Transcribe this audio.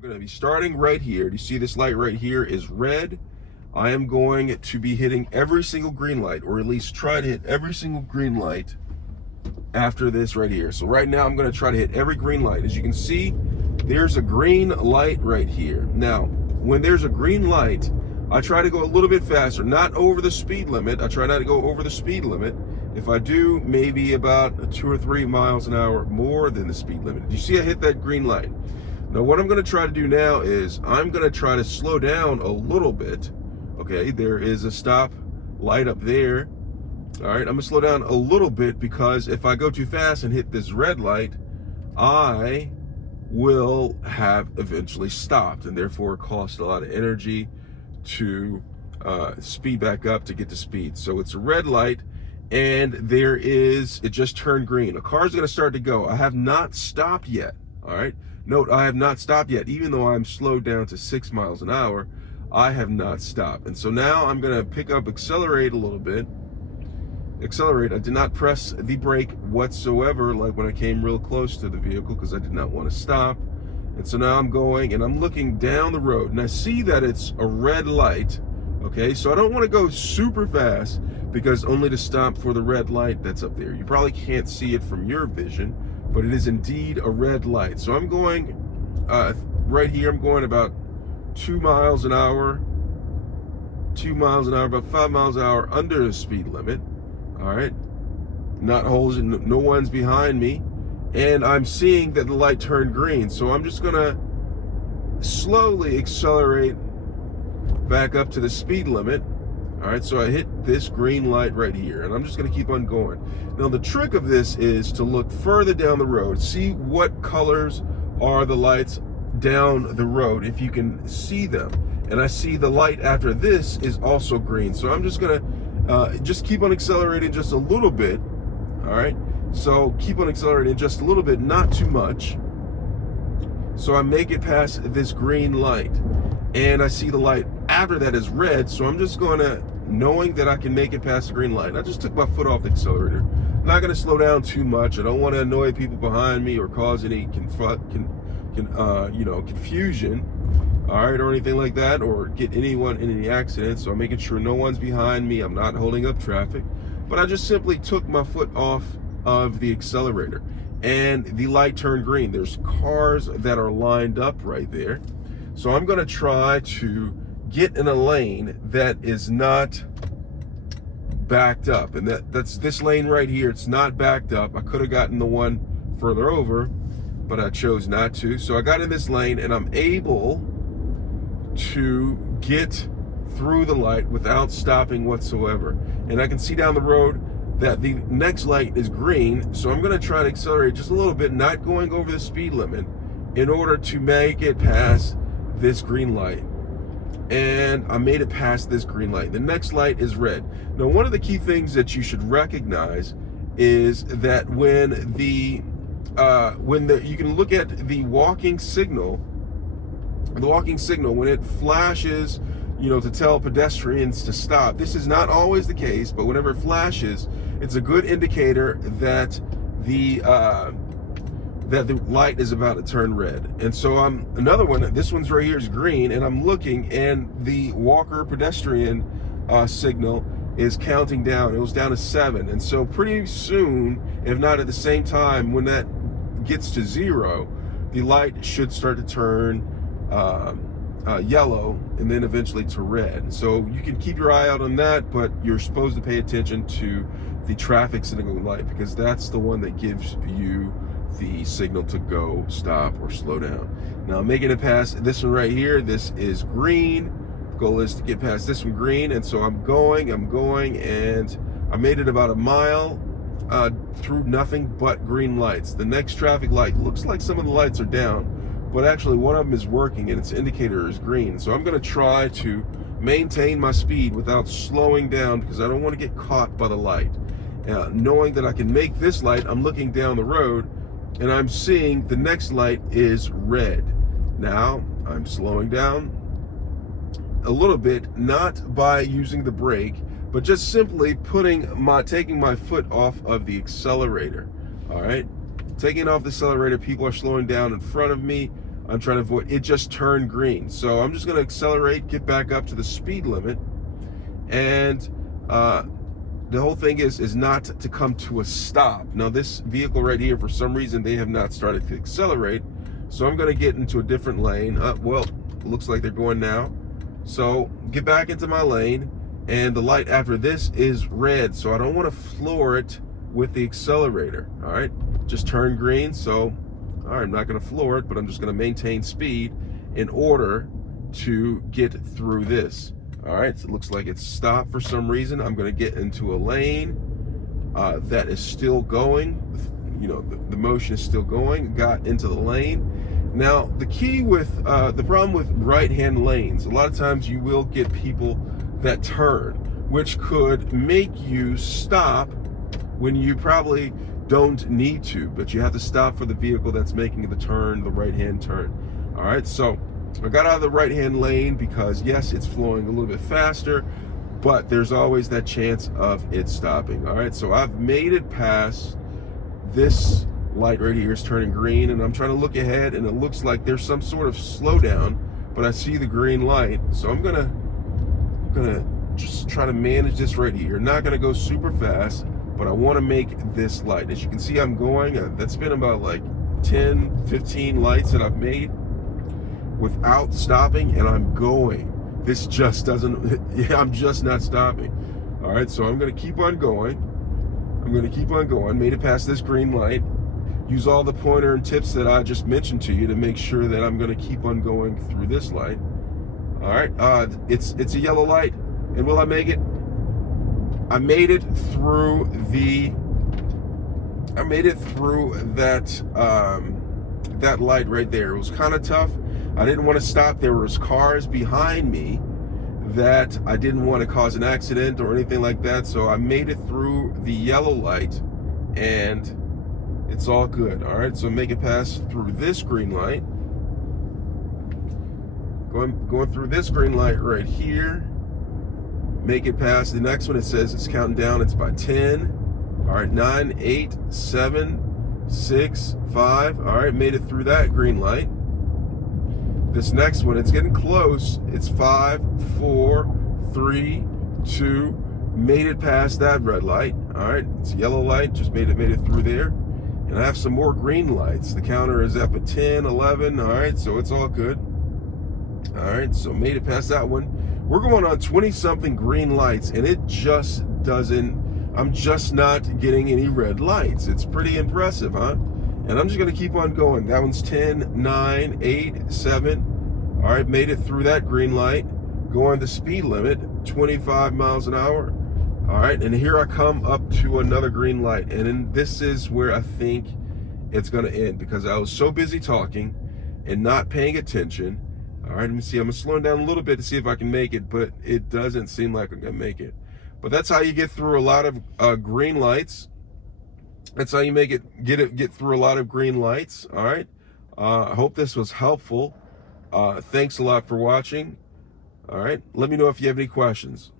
I'm going to be starting right here. Do you see this light right here is red? I am going to be hitting every single green light, or at least try to hit every single green light after this right here. So right now I'm going to try to hit every green light. As you can see, there's a green light right here. Now, when there's a green light, I try to go a little bit faster, not over the speed limit. I try not to go over the speed limit. If I do, maybe about 2 or 3 miles an hour more than the speed limit. Do you see I hit that green light? Now what I'm going to try to do now is I'm going to try to slow down a little bit. Okay, there is a stop light up there. All right, I'm going to slow down a little bit, because if I go too fast and hit this red light, I will have eventually stopped, and therefore cost a lot of energy to speed back up to get to speed. So it's a red light, and it just turned green. A car's going to start to go. I have not stopped yet. All right, note, I have not stopped yet. Even though I'm slowed down to 6 miles an hour, I have not stopped. And so now I'm going to pick up, accelerate a little bit. Accelerate. I did not press the brake whatsoever, like when I came real close to the vehicle, because I did not want to stop. And so now I'm going and I'm looking down the road, and I see that it's a red light. Okay, so I don't want to go super fast, because only to stop for the red light that's up there. You probably can't see it from your vision, but it is indeed a red light. So I'm going right here. I'm going about 2 miles an hour, 2 miles an hour, about 5 miles an hour under the speed limit. All right, not holding, no one's behind me, and I'm seeing that the light turned green. So I'm just gonna slowly accelerate back up to the speed limit. All right, so I hit this green light right here, and I'm just gonna keep on going. Now the trick of this is to look further down the road, see what colors are the lights down the road, if you can see them. And I see the light after this is also green. So I'm just gonna just keep on accelerating just a little bit. All right, so keep on accelerating just a little bit, not too much. So I make it past this green light, and I see the light after that is red. So I'm just gonna, knowing that I can make it past the green light, I just took my foot off the accelerator. I'm not gonna slow down too much. I don't want to annoy people behind me or cause any confusion, all right, or anything like that, or get anyone in any accidents. So I'm making sure no one's behind me. I'm not holding up traffic, but I just simply took my foot off of the accelerator, and the light turned green. There's cars that are lined up right there. So I'm going to try to get in a lane that is not backed up, and that's this lane right here. It's not backed up. I could have gotten the one further over, but I chose not to. So I got in this lane, and I'm able to get through the light without stopping whatsoever. And I can see down the road that the next light is green. So I'm going to try to accelerate just a little bit, not going over the speed limit, in order to make it past this green light. And I made it past this green light. The next light is red. Now, one of the key things that you should recognize is that when you can look at the walking signal, when it flashes, to tell pedestrians to stop. This is not always the case, but whenever it flashes, it's a good indicator that the light is about to turn red. And so another one, this one's right here is green, and I'm looking, and the walker pedestrian signal is counting down. It was down to 7. And so pretty soon, if not at the same time, when that gets to 0, the light should start to turn yellow, and then eventually to red. So you can keep your eye out on that, but you're supposed to pay attention to the traffic signal light, because that's the one that gives you the signal to go, stop, or slow down. Now, making it past this one right here, this is green. Goal is to get past this one green, and so I'm going, and I made it about a mile through nothing but green lights. The next traffic light looks like some of the lights are down, but actually one of them is working, and its indicator is green. So I'm going to try to maintain my speed without slowing down, because I don't want to get caught by the light. Knowing that I can make this light, I'm looking down the road, and I'm seeing the next light is red. Now I'm slowing down a little bit, not by using the brake, but just simply taking my foot off of the accelerator. All right, taking off the accelerator. People are slowing down in front of me. I'm trying to avoid, it just turned green. So I'm just gonna accelerate, get back up to the speed limit. And the whole thing is not to come to a stop. Now this vehicle right here, for some reason, they have not started to accelerate. So I'm gonna get into a different lane. Well, it looks like they're going now. So get back into my lane, and the light after this is red. So I don't wanna floor it with the accelerator, all right? Just turned green, so, all right, I'm not gonna floor it, but I'm just gonna maintain speed in order to get through this. All right, so it looks like it's stopped for some reason. I'm gonna get into a lane that is still going. You know, the motion is still going. Got into the lane. Now, the key with, the problem with right-hand lanes, a lot of times you will get people that turn, which could make you stop when you probably don't need to, but you have to stop for the vehicle that's making the turn, the right-hand turn. All right, so I got out of the right-hand lane because yes, it's flowing a little bit faster, but there's always that chance of it stopping. All right, so I've made it past this light right here is turning green, and I'm trying to look ahead, and it looks like there's some sort of slowdown, but I see the green light, so I'm gonna just try to manage this right here. Not gonna go super fast, but I want to make this light. As you can see, I'm going, that's been about like 10, 15 lights that I've made without stopping, and I'm going. This just doesn't, I'm just not stopping. All right, so I'm gonna keep on going. I'm gonna keep on going. Made it past this green light. Use all the pointer and tips that I just mentioned to you to make sure that I'm gonna keep on going through this light. All right, it's a yellow light, and will I make it? I made it through that light right there. It was kind of tough. I didn't want to stop. There was cars behind me that I didn't want to cause an accident or anything like that. So I made it through the yellow light, and it's all good. All right, so make it pass through this green light. Going through this green light right here. Make it past the next one. It says it's counting down. It's by 10. All right, 9, 8, 7, 6, 5. All right, made it through that green light. This next one, it's getting close. It's 5, 4, 3, 2. Made it past that red light. All right, it's a yellow light. Just made it through there. And I have some more green lights. The counter is up at 10, 11. All right, so it's all good. All right, so made it past that one. We're going on 20-something green lights, and it just doesn't, I'm just not getting any red lights. It's pretty impressive, huh? And I'm just gonna keep on going. That one's 10, 9, 8, 7. All right, made it through that green light. Going the speed limit, 25 miles an hour. All right, and here I come up to another green light. And then this is where I think it's gonna end, because I was so busy talking and not paying attention. All right, let me see. I'm slowing down a little bit to see if I can make it, but it doesn't seem like I'm gonna make it. But that's how you get through a lot of green lights. That's how you get through a lot of green lights. All right. I hope this was helpful. Thanks a lot for watching. All right. Let me know if you have any questions.